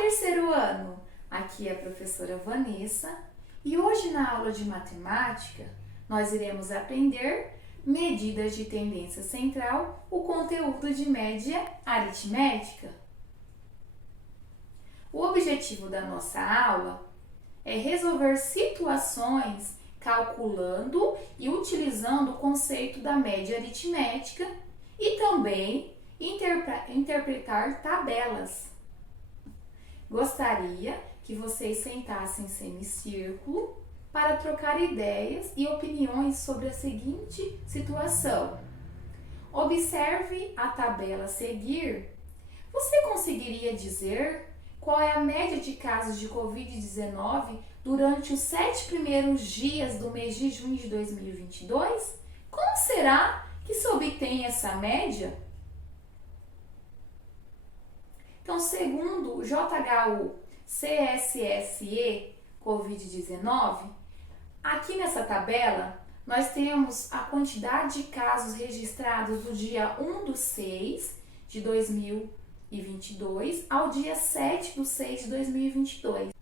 terceiro ano! Aqui é a professora Vanessa e hoje na aula de matemática nós iremos aprender medidas de tendência central, o conteúdo de média aritmética. O objetivo da nossa aula é resolver situações calculando e utilizando o conceito da média aritmética e também interpretar tabelas. Gostaria que vocês sentassem em semicírculo para trocar ideias e opiniões sobre a seguinte situação. Observe a tabela a seguir. Você conseguiria dizer qual é a média de casos de Covid-19 durante os 7 primeiros dias do mês de junho de 2022? Como será que se obtém essa média? Então, segundo o JHU CSSE Covid-19, aqui nessa tabela nós temos a quantidade de casos registrados do dia 1/6 de 2022 ao dia 7/6 de 2022.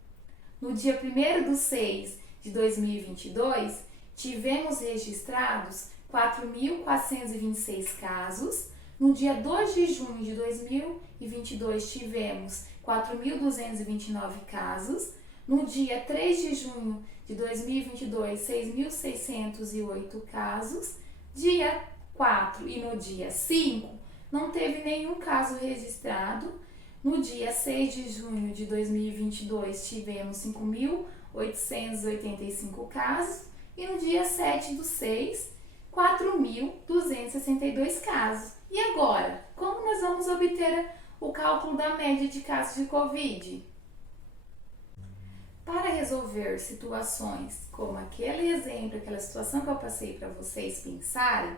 No dia 1º/6 de 2022, tivemos registrados 4.426 casos. No dia 2 de junho de 2022, tivemos 4.229 casos. No dia 3 de junho de 2022, 6.608 casos. Dia 4 e no dia 5, não teve nenhum caso registrado. No dia 6 de junho de 2022, tivemos 5.885 casos. E no dia 7/6, 4.262 casos. E agora, como nós vamos obter o cálculo da média de casos de Covid? Para resolver situações como aquele exemplo, aquela situação que eu passei para vocês pensarem,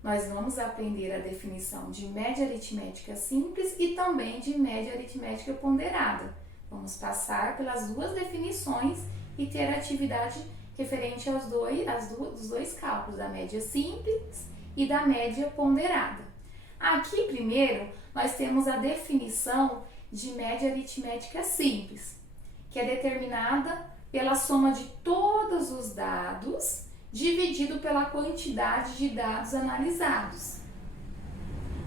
nós vamos aprender a definição de média aritmética simples e também de média aritmética ponderada. Vamos passar pelas duas definições e ter a atividade referente aos dois cálculos, da média simples e da média ponderada. Aqui, primeiro, nós temos a definição de média aritmética simples, que é determinada pela soma de todos os dados dividido pela quantidade de dados analisados.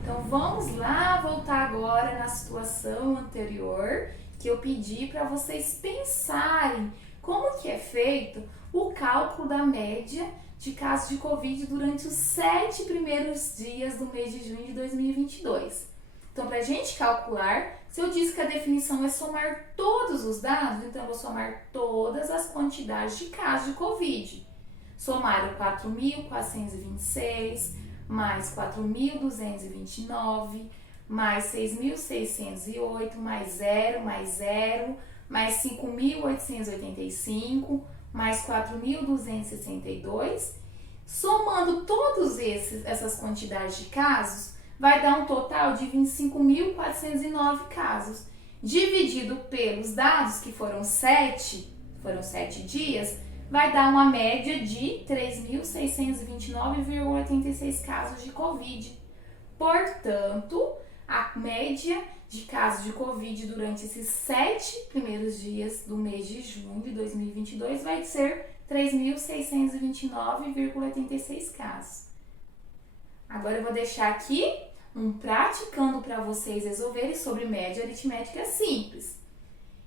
Então, vamos lá voltar agora na situação anterior, que eu pedi para vocês pensarem como que é feito o cálculo da média de casos de Covid durante os 7 primeiros dias do mês de junho de 2022. Então, para a gente calcular, se eu disse que a definição é somar todos os dados, então eu vou somar todas as quantidades de casos de Covid. Somar o 4.426, mais 4.229, mais 6.608, mais 0, mais 5.885, mais 4.262, somando todas essas quantidades de casos, vai dar um total de 25.409 casos. Dividido pelos dados, que foram 7 dias, vai dar uma média de 3.629,86 casos de Covid. Portanto, a média de casos de Covid durante esses 7 primeiros dias do mês de junho de 2022 vai ser 3.629,86 casos. Agora eu vou deixar aqui um praticando para vocês resolverem sobre média aritmética simples.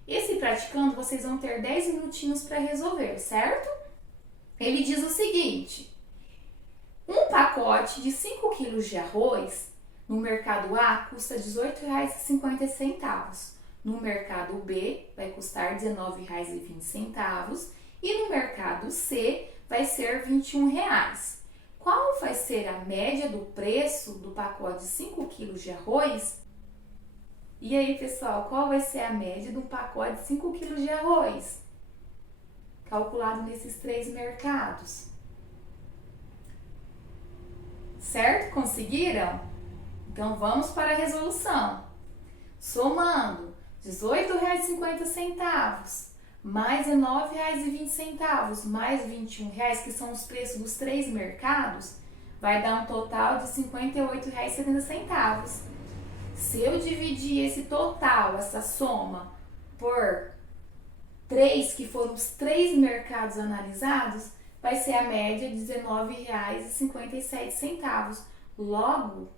Esse praticando vocês vão ter 10 minutinhos para resolver, certo? Ele diz o seguinte: um pacote de 5 kg de arroz no mercado A custa R$ 18,50. No mercado B vai custar R$ 19,20 e no mercado C vai ser R$ 21. Qual vai ser a média do preço do pacote de 5 kg de arroz? E aí, pessoal, qual vai ser a média do pacote de 5 kg de arroz? Calculado nesses 3 mercados. Certo? Conseguiram? Então, vamos para a resolução. Somando R$ 18,50 mais R$ 19,20 mais R$ 21, que são os preços dos 3 mercados, vai dar um total de R$ 58,70. Se eu dividir esse total, essa soma, por 3, que foram os 3 mercados analisados, vai ser a média de R$19,57. Logo,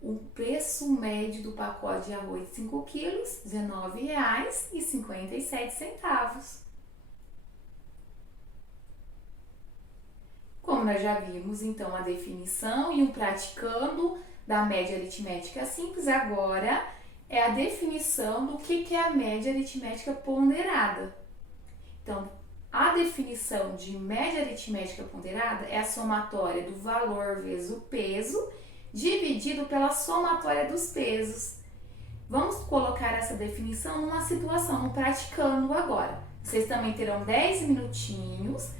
o preço médio do pacote de arroz de 5 quilos, R$19,57. Como nós já vimos, então, a definição e o praticando da média aritmética simples, agora é a definição do que é a média aritmética ponderada. Então, a definição de média aritmética ponderada é a somatória do valor vezes o peso dividido pela somatória dos pesos. Vamos colocar essa definição numa situação, no praticando agora. Vocês também terão 10 minutinhos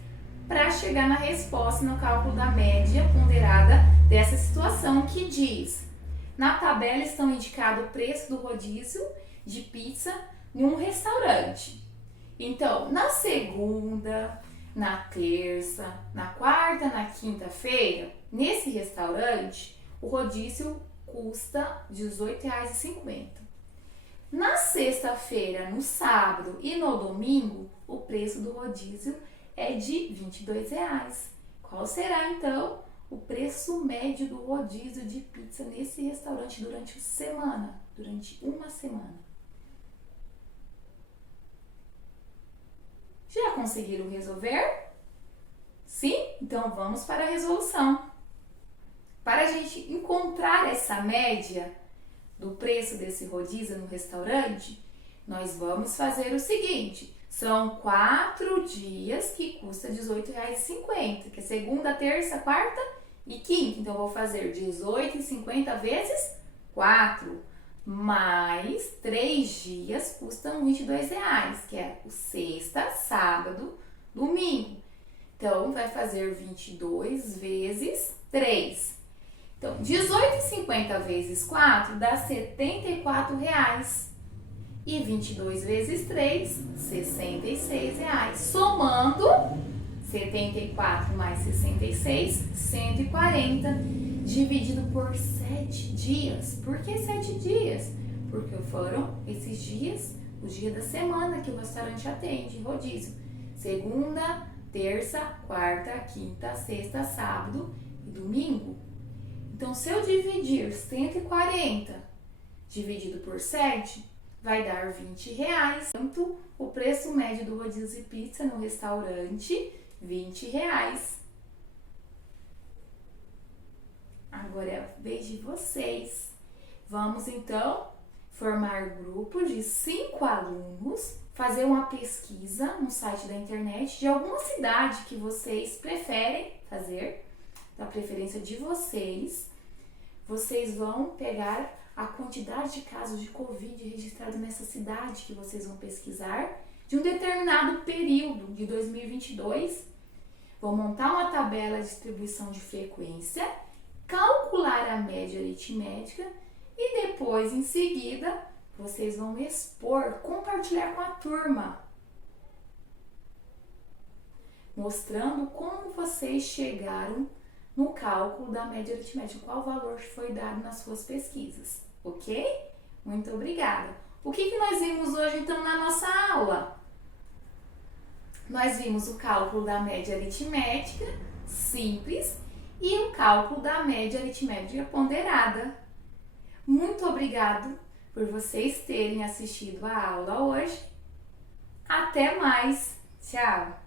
para chegar na resposta no cálculo da média ponderada dessa situação que diz: na tabela estão indicados o preço do rodízio de pizza em um restaurante. Então, na segunda, na terça, na quarta, na quinta-feira, nesse restaurante, o rodízio custa R$18,50. Na sexta-feira, no sábado e no domingo, o preço do rodízio é de R$22. Qual será, então, o preço médio do rodízio de pizza nesse restaurante durante uma semana? Já conseguiram resolver? Sim? Então vamos para a resolução. Para a gente encontrar essa média do preço desse rodízio no restaurante, nós vamos fazer o seguinte: são 4 dias que custa R$18,50, que é segunda, terça, quarta e quinta. Então, eu vou fazer R$18,50 vezes 4, mais 3 dias custam R$22, que é o sexta, sábado, domingo. Então, vai fazer 22 vezes 3. Então, R$18,50 vezes 4 dá R$74. E 22 vezes 3, R$66. Somando, 74 mais 66, 140. Dividido por 7 dias. Por que 7 dias? Porque foram esses dias, os dias da semana que o restaurante atende, rodízio. Segunda, terça, quarta, quinta, sexta, sábado e domingo. Então, se eu dividir 140 dividido por 7, vai dar R$20. Portanto, o preço médio do rodízio de pizza no restaurante, R$20. Agora é a vez de vocês. Vamos, então, formar grupo de 5 alunos, fazer uma pesquisa no site da internet de alguma cidade que vocês preferem fazer, da preferência de vocês. Vocês vão pegar a quantidade de casos de Covid registrado nessa cidade que vocês vão pesquisar de um determinado período de 2022. Vão montar uma tabela de distribuição de frequência, calcular a média aritmética e depois, em seguida, vocês vão expor, compartilhar com a turma, mostrando como vocês chegaram no cálculo da média aritmética, qual valor foi dado nas suas pesquisas, ok? Muito obrigada! O que nós vimos hoje, então, na nossa aula? Nós vimos o cálculo da média aritmética simples e o cálculo da média aritmética ponderada. Muito obrigado por vocês terem assistido a aula hoje. Até mais! Tchau!